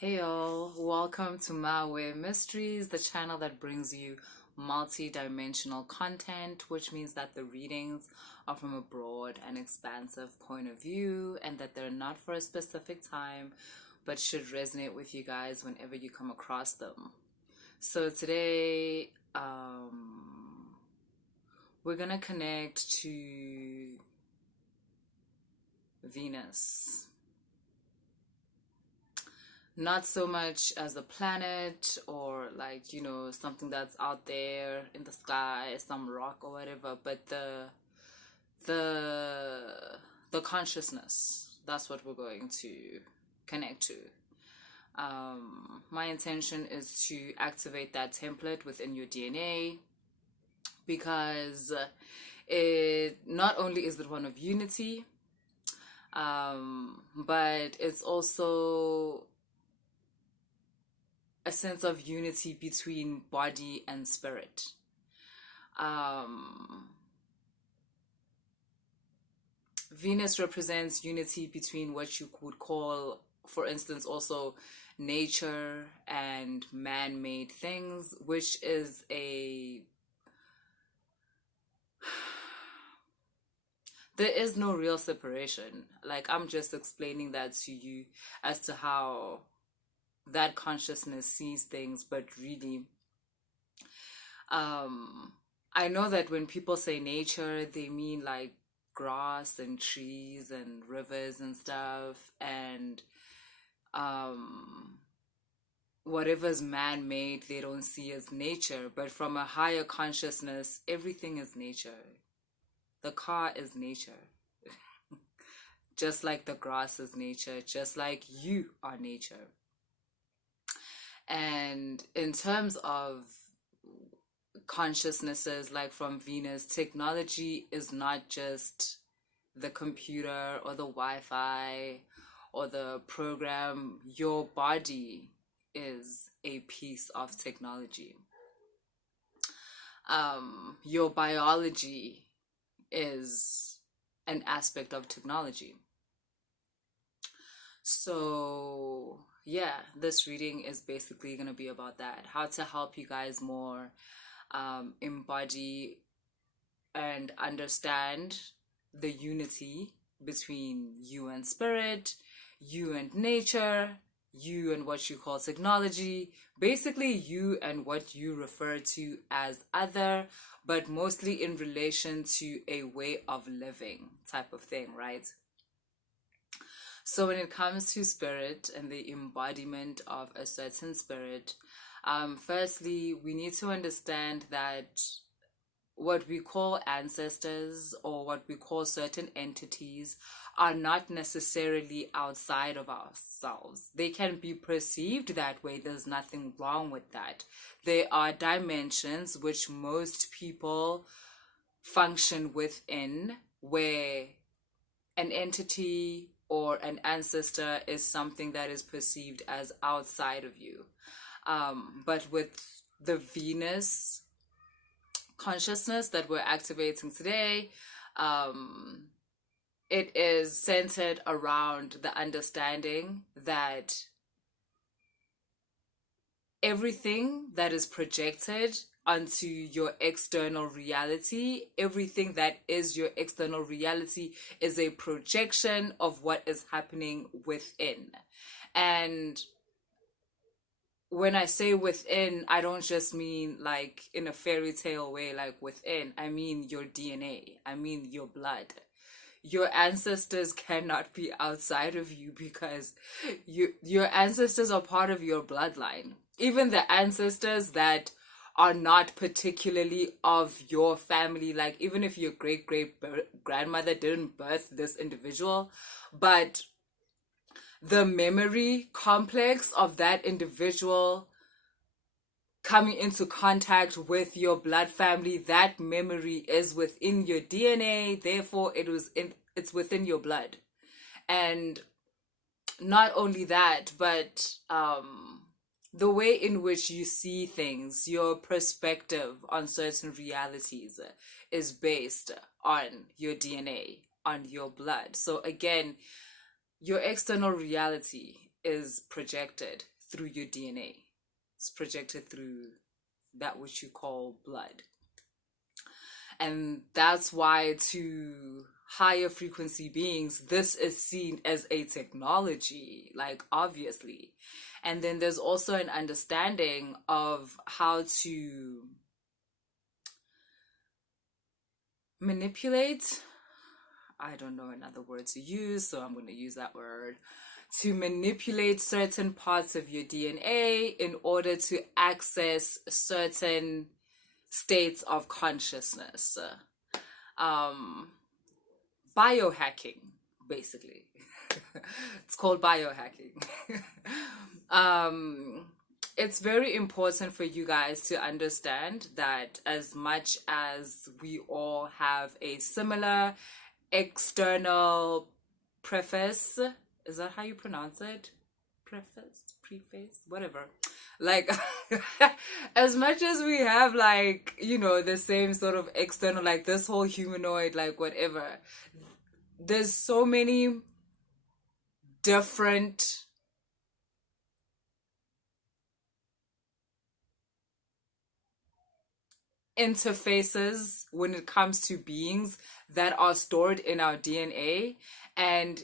Hey y'all, welcome to My Way Mysteries, the channel that brings you multi-dimensional content, which means that the readings are from a broad and expansive point of view and that they're not for a specific time, but should resonate with you guys whenever you come across them. So today, we're gonna connect to Venus. Not so much as a planet or like, something that's out there in the sky, some rock or whatever, but the the consciousness. That's what we're going to connect to. My intention is to activate that template within your DNA because it not only is it one of unity, but it's also a sense of unity between body and spirit. Venus represents unity between what you could call, for instance, also nature and man-made things, which is there is no real separation. Like, I'm just explaining that to you as to how that consciousness sees things, but really, I know that when people say nature, they mean like grass and trees and rivers and stuff, and whatever's man-made they don't see as nature. But from a higher consciousness, everything is nature. The car is nature. Just like the grass is nature, just like you are nature. And in terms of consciousnesses, like from Venus, technology is not just the computer or the Wi-Fi or the program. Your body is a piece of technology. Your biology is an aspect of technology. So yeah, this reading is basically going to be about that, how to help you guys more embody and understand the unity between you and spirit, you and nature, you and what you call technology, basically you and what you refer to as other, but mostly in relation to a way of living type of thing, right? So when it comes to spirit and the embodiment of a certain spirit, firstly, we need to understand that what we call ancestors or what we call certain entities are not necessarily outside of ourselves. They can be perceived that way. There's nothing wrong with that. They are dimensions which most people function within, where an entity or an ancestor is something that is perceived as outside of you. But with the Venus consciousness that we're activating today, it is centered around the understanding that everything that is projected onto your external reality, everything that is your external reality is a projection of what is happening within. And when I say within, I don't just mean like in a fairy tale way, like within. I mean your DNA. I mean your blood. Your ancestors cannot be outside of you because your ancestors are part of your bloodline. Even the ancestors that are not particularly of your family, like even if your great grandmother didn't birth this individual, but the memory complex of that individual coming into contact with your blood family, that memory is within your DNA, therefore it's within your blood. And not only that, but the way in which you see things, your perspective on certain realities is based on your DNA, on your blood. So again, your external reality is projected through your DNA. It's projected through that which you call blood. And that's why to higher frequency beings, this is seen as a technology, like obviously. And then there's also an understanding of how to manipulate. I don't know another word to use, so I'm going to use that word. To manipulate certain parts of your DNA in order to access certain states of consciousness. Biohacking, basically. It's called biohacking. It's very important for you guys to understand that as much as we all have a similar external preface, is that how you pronounce it? Preface, whatever. Like, as much as we have, like, you know, the same sort of external, like this whole humanoid, like whatever, there's so many different interfaces when it comes to beings that are stored in our DNA. And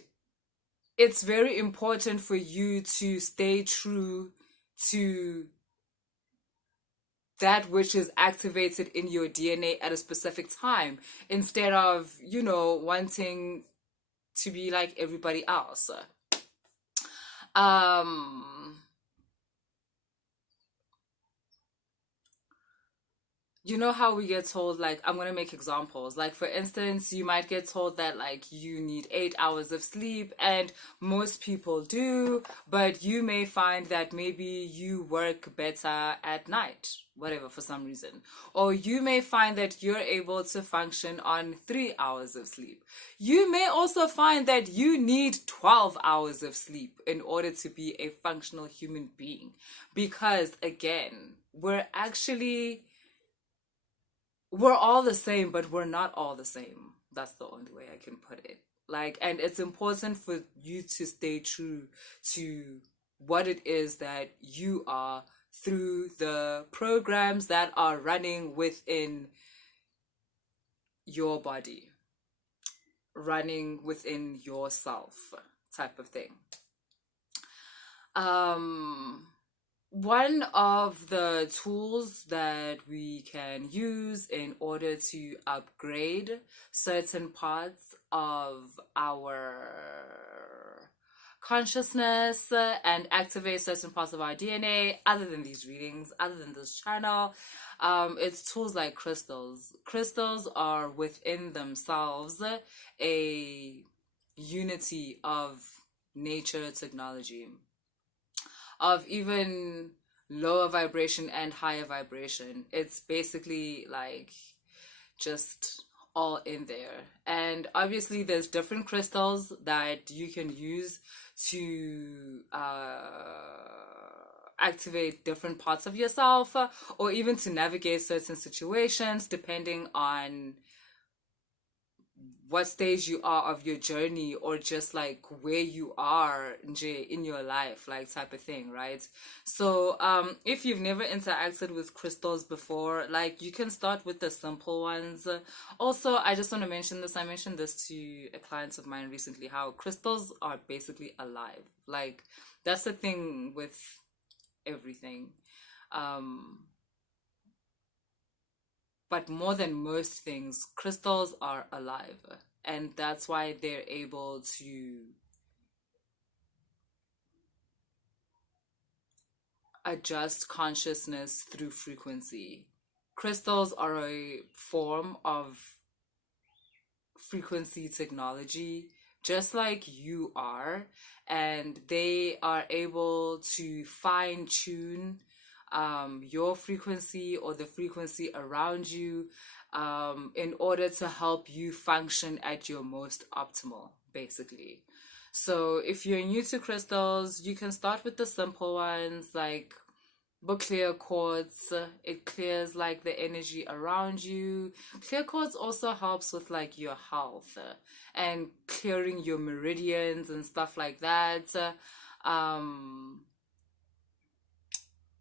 it's very important for you to stay true to that which is activated in your DNA at a specific time, instead of, you know, wanting to be like everybody else. You know how we get told, like, I'm going to make examples. Like, for instance, you might get told that, like, you need 8 hours of sleep, and most people do, but you may find that maybe you work better at night, whatever, for some reason. Or you may find that you're able to function on 3 hours of sleep. You may also find that you need 12 hours of sleep in order to be a functional human being. Because, again, we're all the same, but we're not all the same. That's the only way I can put it. Like, and it's important for you to stay true to what it is that you are through the programs that are running within your body, running within yourself, type of thing. One of the tools that we can use in order to upgrade certain parts of our consciousness and activate certain parts of our DNA, other than these readings, other than this channel, it's tools like crystals. Crystals are within themselves a unity of nature technology, of even lower vibration and higher vibration. It's basically like just all in there. And obviously there's different crystals that you can use to activate different parts of yourself, or even to navigate certain situations depending on what stage you are of your journey, or just like where you are in your life, like type of thing, right? So if you've never interacted with crystals before, like, you can start with the simple ones. Also, I just want to mention this, I mentioned this to a client of mine recently, how crystals are basically alive. Like, that's the thing with everything. But more than most things, crystals are alive. And that's why they're able to adjust consciousness through frequency. Crystals are a form of frequency technology, just like you are. And they are able to fine tune your frequency, or the frequency around you, in order to help you function at your most optimal, basically. So if you're new to crystals, you can start with the simple ones, like clear quartz. It clears like the energy around you. Clear quartz also helps with like your health and clearing your meridians and stuff like that. Um,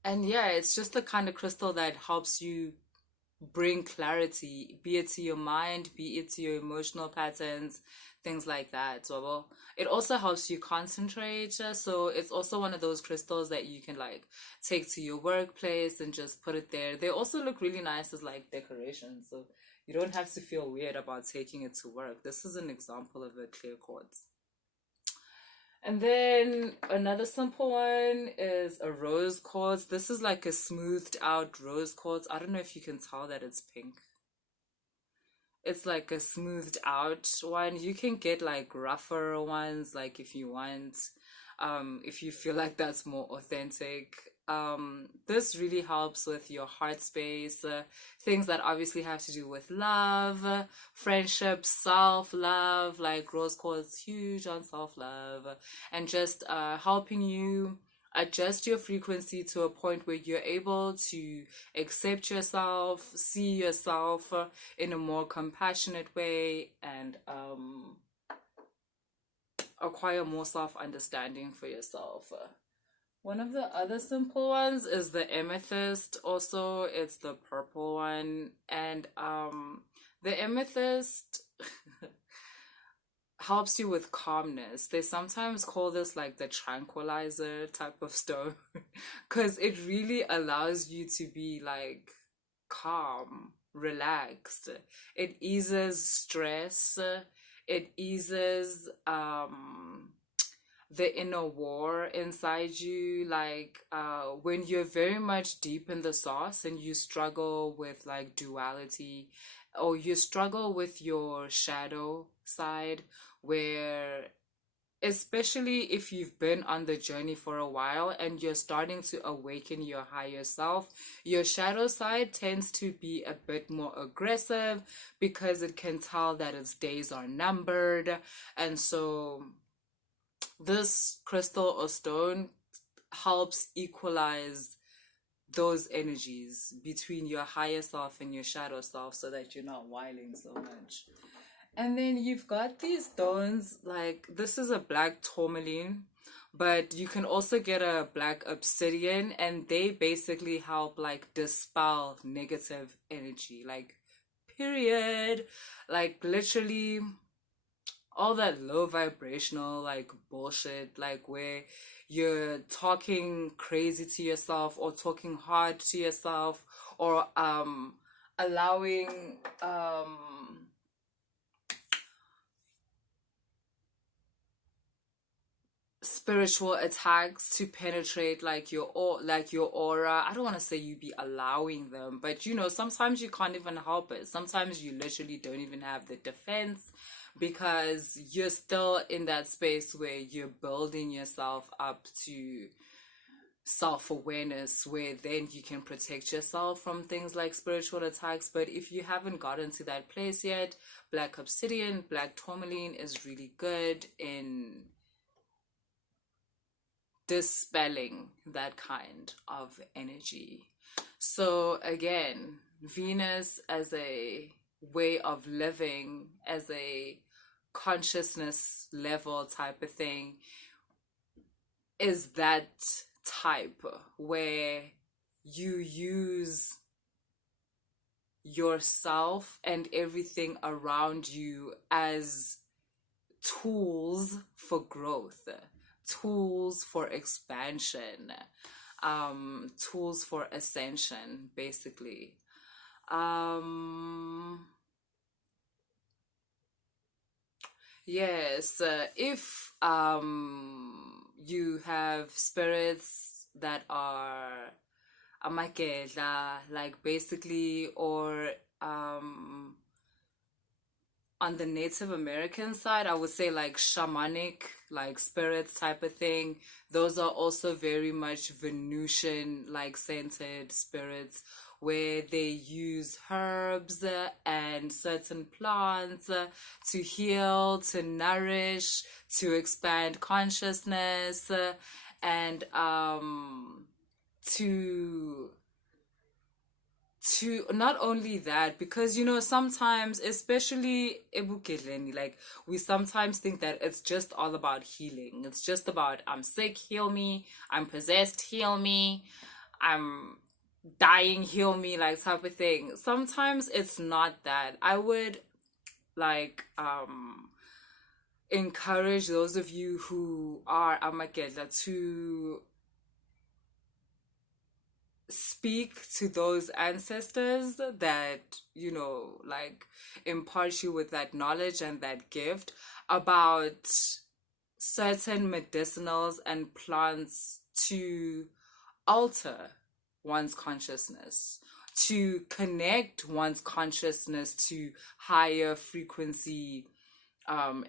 and yeah, it's just the kind of crystal that helps you bring clarity, be it to your mind, be it to your emotional patterns, things like that. So, well, it also helps you concentrate. So it's also one of those crystals that you can like take to your workplace and just put it there. They also look really nice as like decorations. So you don't have to feel weird about taking it to work. This is an example of a clear quartz. And then another simple one is a rose quartz. This is like a smoothed out rose quartz. I don't know if you can tell that it's pink. It's like a smoothed out one. You can get like rougher ones, like if you want, if you feel like that's more authentic. This really helps with your heart space, things that obviously have to do with love, friendship, self-love, like rose quartz huge on self-love, and just helping you adjust your frequency to a point where you're able to accept yourself, see yourself in a more compassionate way, and acquire more self-understanding for yourself. One of the other simple ones is the amethyst. Also, it's the purple one, and the amethyst helps you with calmness. They sometimes call this like the tranquilizer type of stone because it really allows you to be like calm, relaxed. It eases stress. It eases the inner war inside you, like when you're very much deep in the sauce and you struggle with like duality, or you struggle with your shadow side, where especially if you've been on the journey for a while and you're starting to awaken your higher self, your shadow side tends to be a bit more aggressive because it can tell that its days are numbered. And so this crystal or stone helps equalize those energies between your higher self and your shadow self so that you're not whiling so much. And then you've got these stones, like this is a black tourmaline, but you can also get a black obsidian, and they basically help like dispel negative energy, like period. Like literally all that low vibrational like bullshit, like where you're talking crazy to yourself or talking hard to yourself, or allowing spiritual attacks to penetrate like your aura. I don't want to say you be allowing them, but you know, sometimes you can't even help it. Sometimes you literally don't even have the defense because you're still in that space where you're building yourself up to self-awareness, where then you can protect yourself from things like spiritual attacks. But if you haven't gotten to that place yet, black obsidian, black tourmaline is really good in dispelling that kind of energy. So again, Venus as a way of living, as a consciousness level type of thing, is that type where you use yourself and everything around you as tools for growth, tools for expansion, tools for ascension, basically. Yes, if you have spirits that are amakela, like basically, or on the Native American side, I would say like shamanic, like spirits type of thing. Those are also very much Venusian, like scented spirits, where they use herbs and certain plants to heal, to nourish, to expand consciousness, and to to not only that, because sometimes, especially ebukidleni, like we sometimes think that it's just all about healing. It's just about, I'm sick, heal me, I'm possessed, heal me, I'm dying, heal me, like type of thing. Sometimes it's not that. I would like encourage those of you who are amakela to speak to those ancestors that like impart you with that knowledge and that gift about certain medicinals and plants to alter one's consciousness, to connect one's consciousness to higher frequency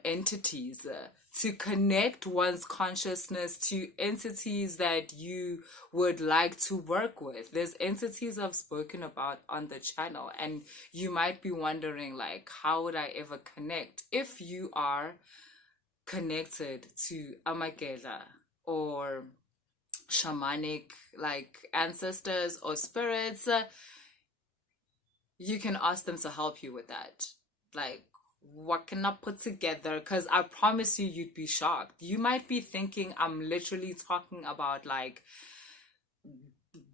entities, to connect one's consciousness to entities that you would like to work with. There's entities I've spoken about on the channel, and you might be wondering, like, how would I ever connect? If you are connected to Amakela or shamanic like ancestors or spirits, you can ask them to help you with that. Like, what can I put together? Because I promise you, you'd be shocked. You might be thinking I'm literally talking about like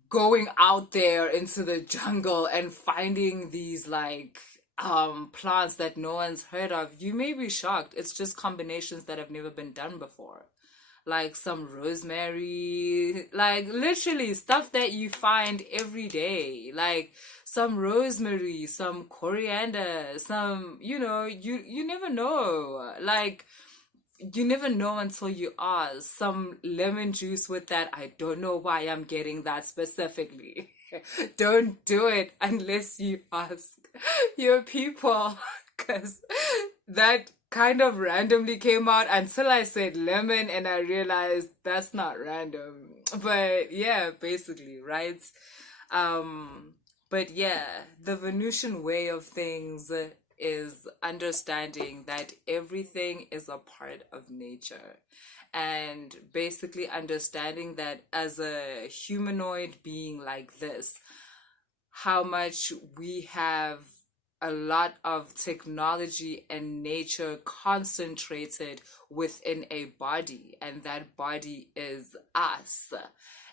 going out there into the jungle and finding these like plants that no one's heard of. You may be shocked. It's just combinations that have never been done before, like some rosemary, like literally stuff that you find every day, like some rosemary, some coriander, some, you never know. Like, you never know until you ask. Some lemon juice with that. I don't know why I'm getting that specifically. Don't do it unless you ask your people, because that kind of randomly came out until I said lemon and I realized that's not random. But yeah, basically, right? But yeah, the Venusian way of things is understanding that everything is a part of nature, and basically understanding that as a humanoid being like this, how much we have a lot of technology and nature concentrated within a body, and that body is us.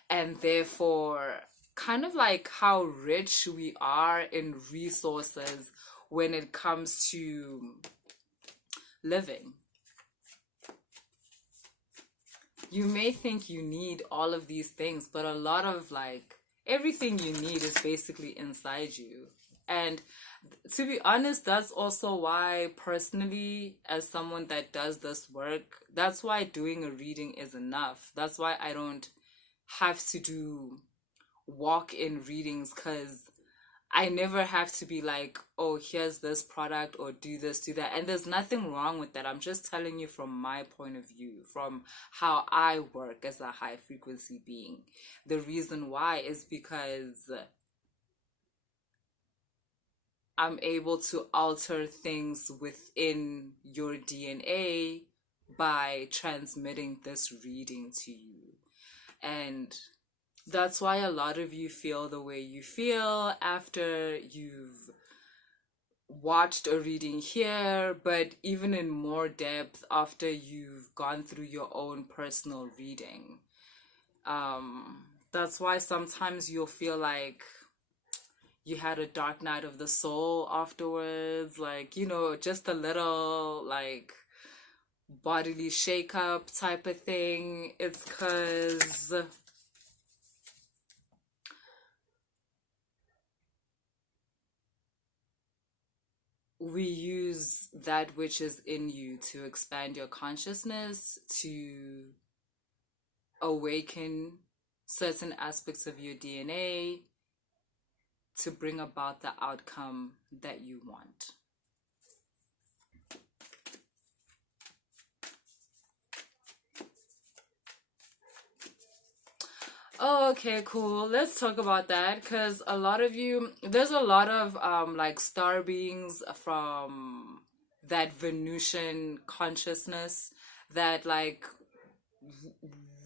And therefore, kind of like how rich we are in resources when it comes to living. You may think you need all of these things, but a lot of like everything you need is basically inside you. And to be honest, that's also why personally, as someone that does this work, that's why doing a reading is enough. That's why I don't have to do walk-in readings, because I never have to be like, oh, here's this product or do this, do that. And there's nothing wrong with that. I'm just telling you from my point of view, from how I work as a high frequency being. The reason why is because I'm able to alter things within your DNA by transmitting this reading to you. And that's why a lot of you feel the way you feel after you've watched a reading here, but even in more depth after you've gone through your own personal reading. That's why sometimes you'll feel like you had a dark night of the soul afterwards, like, just a little like bodily shake-up type of thing. It's because we use that which is in you to expand your consciousness, to awaken certain aspects of your DNA, to bring about the outcome that you want. Oh, okay, cool. Let's talk about that, because a lot of you, there's a lot of like star beings from that Venusian consciousness that like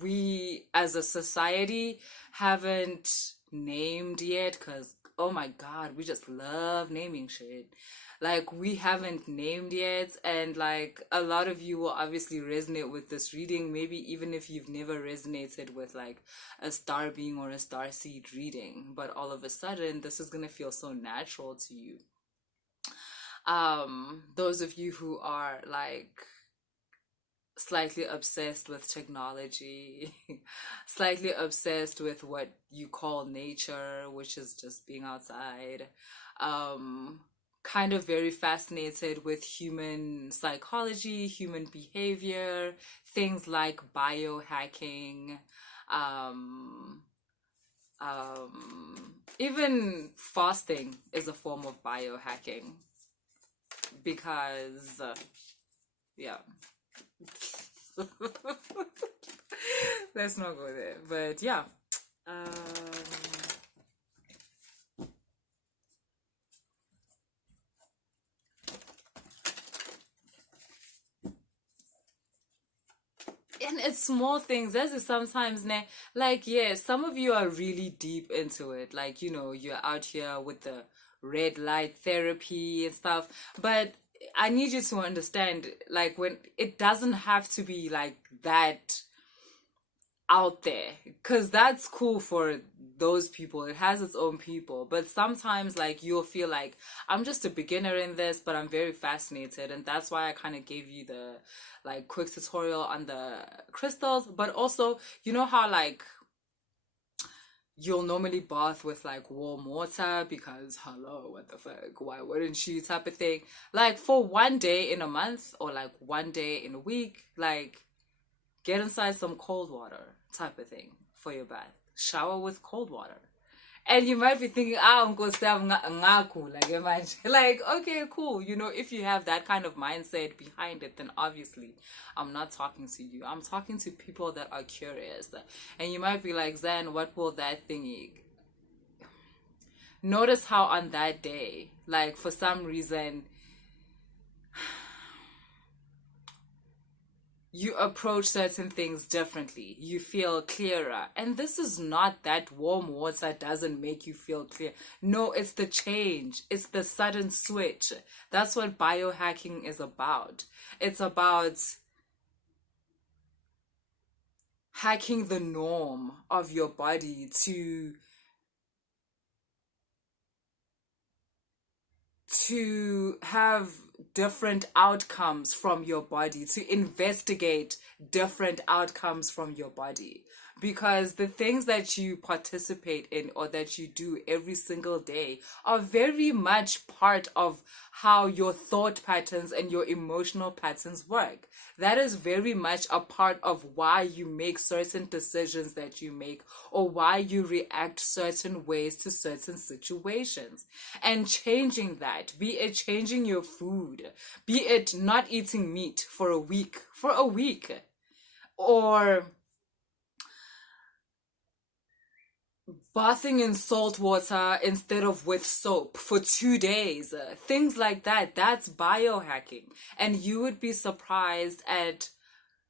we as a society haven't named yet, because oh my God, we just love naming shit. Like, we haven't named yet, and like a lot of you will obviously resonate with this reading, maybe even if you've never resonated with like a star being or a star seed reading, but all of a sudden this is gonna feel so natural to you. Those of you who are like slightly obsessed with technology, slightly obsessed with what you call nature, which is just being outside, kind of very fascinated with human psychology, human behavior, things like biohacking, um, even fasting is a form of biohacking because, yeah. Let's not go there. But yeah. Um, and it's small things. There's sometimes, like, yeah, some of you are really deep into it. Like, you're out here with the red light therapy and stuff. But I need you to understand, like, when it doesn't have to be like that out there, because that's cool for those people. It has its own people, but sometimes like you'll feel like I'm just a beginner in this, but I'm very fascinated, and that's why I kind of gave you the like quick tutorial on the crystals. But also, you know how like you'll normally bath with like warm water because hello, what the fuck, why wouldn't you, type of thing. Like for one day in a month or like one day in a week, like get inside some cold water, type of thing, for your bath. Shower with cold water. And you might be thinking, I'm going to say like imagine. Like, okay, cool. If you have that kind of mindset behind it, then obviously I'm not talking to you. I'm talking to people that are curious. And you might be like, Zanne, what will that thingy? Notice how on that day, like for some reason, you approach certain things differently. You feel clearer. And this is not that warm water doesn't make you feel clear. No, it's the change. It's the sudden switch. That's what biohacking is about. It's about hacking the norm of your body to have different outcomes from your body, to investigate different outcomes from your body. Because the things that you participate in or that you do every single day are very much part of how your thought patterns and your emotional patterns work. That is very much a part of why you make certain decisions that you make or why you react certain ways to certain situations. And changing that, be it changing your food, be it not eating meat for a week, or bathing in salt water instead of with soap for 2 days, things like that. That's biohacking. And you would be surprised at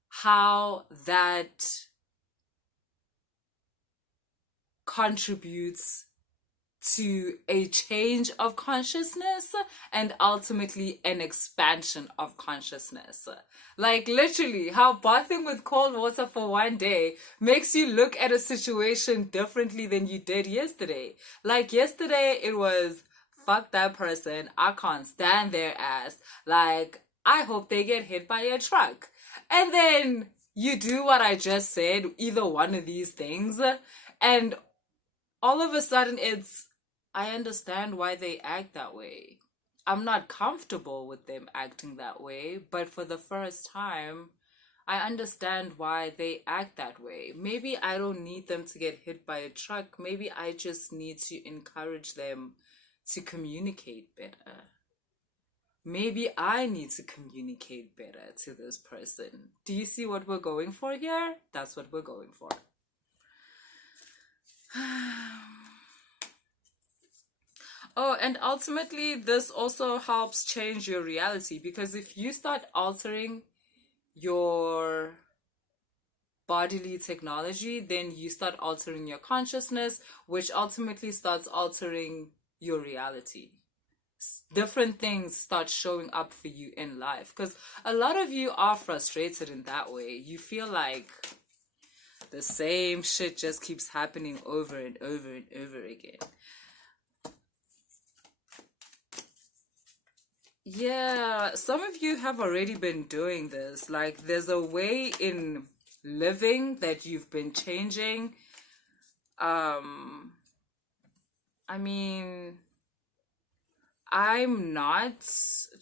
how that contributes to a change of consciousness and ultimately an expansion of consciousness. Like literally how bathing with cold water for one day makes you look at a situation differently than you did yesterday. Like yesterday it was, fuck that person, I can't stand their ass, like I hope they get hit by a truck. And then you do what I just said, either one of these things, and all of a sudden it's, I understand why they act that way. I'm not comfortable with them acting that way, but for the first time, I understand why they act that way. Maybe I don't need them to get hit by a truck. Maybe I just need to encourage them to communicate better. Maybe I need to communicate better to this person. Do you see what we're going for here? That's what we're going for. Oh, and ultimately, this also helps change your reality, because if you start altering your bodily technology, then you start altering your consciousness, which ultimately starts altering your reality. Different things start showing up for you in life, because a lot of you are frustrated in that way. You feel like the same shit just keeps happening over and over and over again. Yeah, some of you have already been doing this. Like, there's a way in living that you've been changing. I mean, I'm not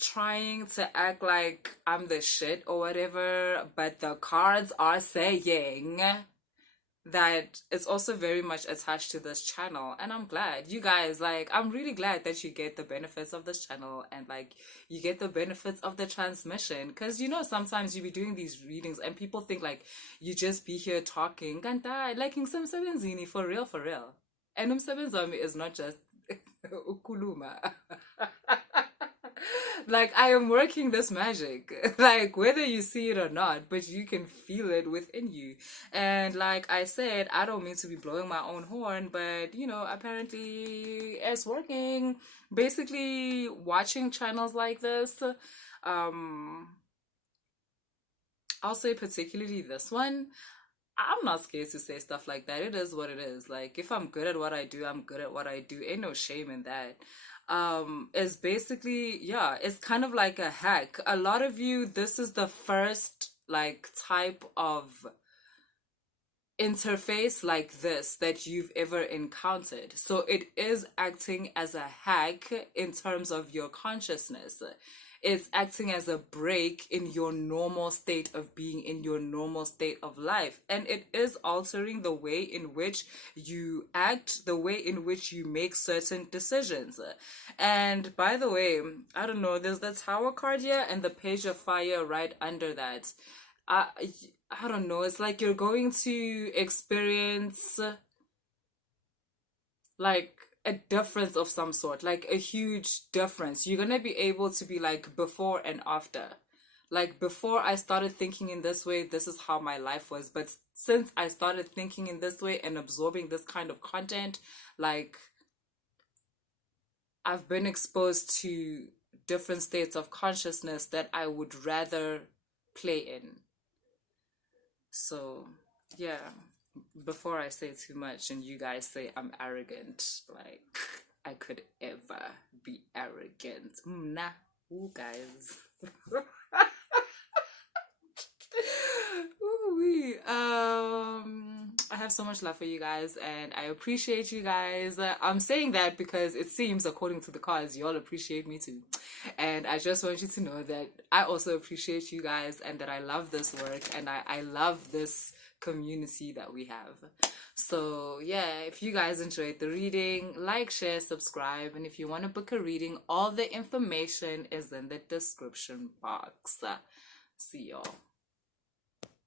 trying to act like I'm the shit or whatever, but the cards are saying that it's also very much attached to this channel. And I'm glad you guys, like, I'm really glad that you get the benefits of this channel, and like you get the benefits of the transmission, because you know sometimes you be doing these readings and people think like you just be here talking and like in for real, for real. And umsebenzi is not just ukuluma. Like, I am working this magic, like whether you see it or not, but you can feel it within you. And like I said, I don't mean to be blowing my own horn, but you know, apparently it's working. Basically, watching channels like this, I'll say particularly this one, I'm not scared to say stuff like that. It is what it is. Like, if I'm good at what I do, I'm good at what I do. Ain't no shame in that. It's basically, yeah, it's kind of like a hack. A lot of you, this is the first like type of interface like this that you've ever encountered. So it is acting as a hack in terms of your consciousness. It's acting as a break in your normal state of being, in your normal state of life. And it is altering the way in which you act, the way in which you make certain decisions. And by the way, I don't know, there's the Tower card here and the Page of Fire right under that. I don't know, it's like you're going to experience like a difference of some sort, like a huge difference. You're gonna be able to be like before and after. Like, before I started thinking in this way, this is how my life was. But since I started thinking in this way and absorbing this kind of content, like, I've been exposed to different states of consciousness that I would rather play in. So, yeah, before I say too much and you guys say I'm arrogant, like, I could ever be arrogant. Nah, ooh, guys. Ooh-wee. I have so much love for you guys, and I appreciate you guys. I'm saying that because it seems, according to the cards, you all appreciate me too. And I just want you to know that I also appreciate you guys, and that I love this work, and I love this community that we have. So yeah, if you guys enjoyed the reading, like, share, subscribe, and if you want to book a reading, all the information is in the description box. See y'all.